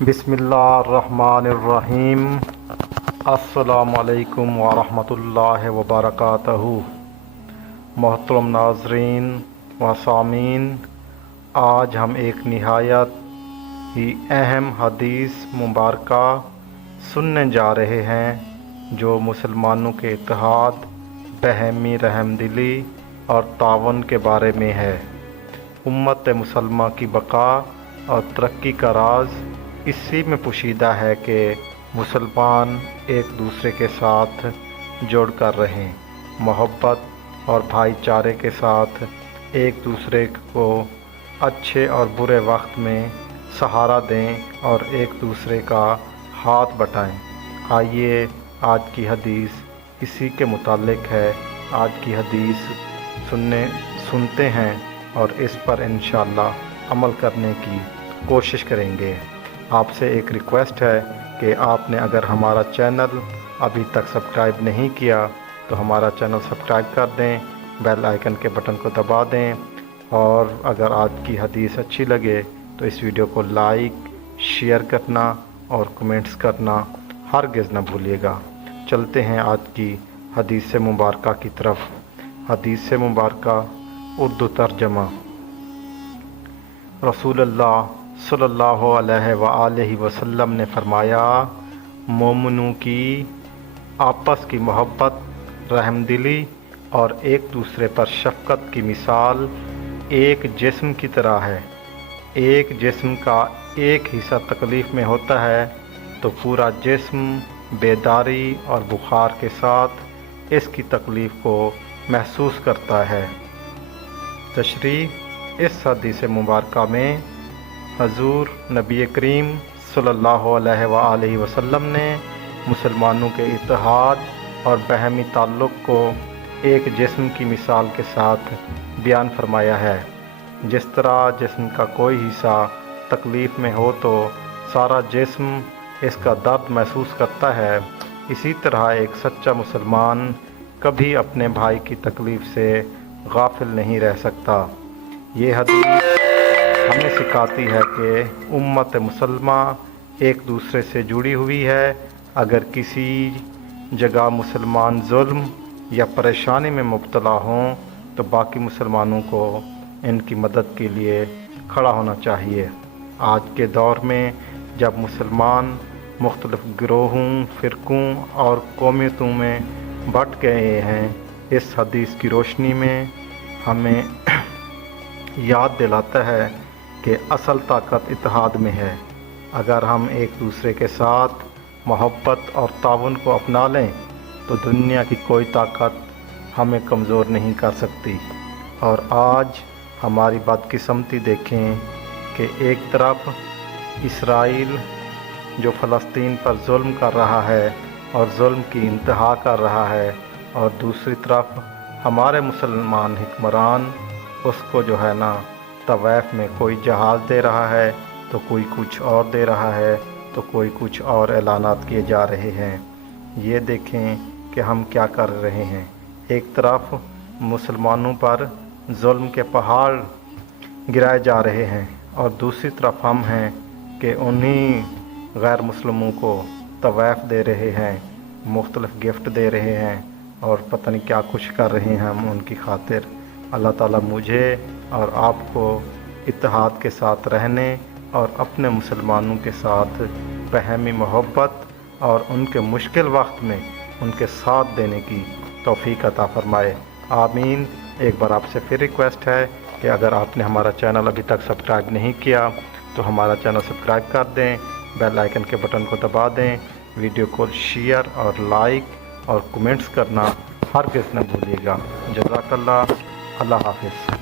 बिस्मिल्लाहिर्रहमानिर्रहीम। अस्सलामु अलैकुम वरहमतुल्लाहि वबरकातुहू। मोहतरम नाज़रीन व सामीन, आज हम एक निहायत ही अहम हदीस मुबारका सुनने जा रहे हैं जो मुसलमानों के इत्तेहाद, बहमी रहमदिली और तावन के बारे में है। उम्मत मुसलमा की बका और तरक्की का राज इसी में पोशीदा है कि मुसलमान एक दूसरे के साथ जुड़ कर रहें, मोहब्बत और भाईचारे के साथ एक दूसरे को अच्छे और बुरे वक्त में सहारा दें और एक दूसरे का हाथ बटाएं। आइए आज की हदीस इसी के मुतालिक है। आज की हदीस सुनते हैं और इस पर इंशाअल्लाह अमल करने की कोशिश करेंगे। आपसे एक रिक्वेस्ट है कि आपने अगर हमारा चैनल अभी तक सब्सक्राइब नहीं किया तो हमारा चैनल सब्सक्राइब कर दें, बेल आइकन के बटन को दबा दें और अगर आज की हदीस अच्छी लगे तो इस वीडियो को लाइक, शेयर करना और कमेंट्स करना हरगिज़ न भूलिएगा। चलते हैं आज की हदीस मुबारका की तरफ। हदीस मुबारका उर्दू तर्जमा। रसूलुल्लाह सल्लल्लाहु अलैहि वसल्लम ने फरमाया, मोमिनों की आपस की मोहब्बत, रहमदिली और एक दूसरे पर शफ़क़त की मिसाल एक जिस्म की तरह है। एक जिस्म का एक हिस्सा तकलीफ़ में होता है तो पूरा जिस्म बेदारी और बुखार के साथ इसकी तकलीफ़ को महसूस करता है। तशरीह इस हदीस मुबारका में हजूर नबी करीम सल्लल्लाहु अलैहि वसल्लम ने मुसलमानों के इत्तेहाद और बहमी ताल्लुक़ को एक जिस्म की मिसाल के साथ बयान फरमाया है। जिस तरह जिस्म का कोई हिस्सा तकलीफ़ में हो तो सारा जिस्म इसका दर्द महसूस करता है, इसी तरह एक सच्चा मुसलमान कभी अपने भाई की तकलीफ़ से गाफिल नहीं रह सकता। ये हदीस हमें सिखाती है कि उम्मत मुसलमा एक दूसरे से जुड़ी हुई है। अगर किसी जगह मुसलमान जुल्म या परेशानी में मुब्तला हों तो बाकी मुसलमानों को इनकी मदद के लिए खड़ा होना चाहिए। आज के दौर में जब मुसलमान मुख्तलिफ़ गिरोहों, फ़िरक़ों और कौमियतों में बट गए हैं, इस हदीस की रोशनी में हमें याद दिलाता है कि असल ताकत इत्तेहाद में है। अगर हम एक दूसरे के साथ मोहब्बत और ताउन को अपना लें तो दुनिया की कोई ताकत हमें कमज़ोर नहीं कर सकती। और आज हमारी बदकिस्मती देखें कि एक तरफ इसराइल जो फ़लस्तीन पर जुल्म कर रहा है और जुल्म की इंतहा कर रहा है, और दूसरी तरफ हमारे मुसलमान हुक्मरान उसको जो है ना तवाइफ में कोई जहाज़ दे रहा है तो कोई कुछ और दे रहा है तो कोई कुछ और ऐलानात किए जा रहे हैं। ये देखें कि हम क्या कर रहे हैं। एक तरफ मुसलमानों पर जुल्म के पहाड़ गिराए जा रहे हैं और दूसरी तरफ हम हैं कि उन्हीं गैर मुस्लिमों को तवाइफ दे रहे हैं, मुख्तलिफ़ गिफ्ट दे रहे हैं और पता नहीं क्या कुछ कर रहे हैं हम उनकी खातिर। अल्लाह ताला मुझे और आपको इत्तेहाद के साथ रहने और अपने मुसलमानों के साथ बहमी मोहब्बत और उनके मुश्किल वक्त में उनके साथ देने की तौफीक अता फ़रमाए। आमीन। एक बार आपसे फिर रिक्वेस्ट है कि अगर आपने हमारा चैनल अभी तक सब्सक्राइब नहीं किया तो हमारा चैनल सब्सक्राइब कर दें, बेल आइकन के बटन को दबा दें, वीडियो को शेयर और लाइक और कमेंट्स करना हरगिज़ न भूलिएगा। जज़ाकल्लाह। अल्लाह हाफ़िज़।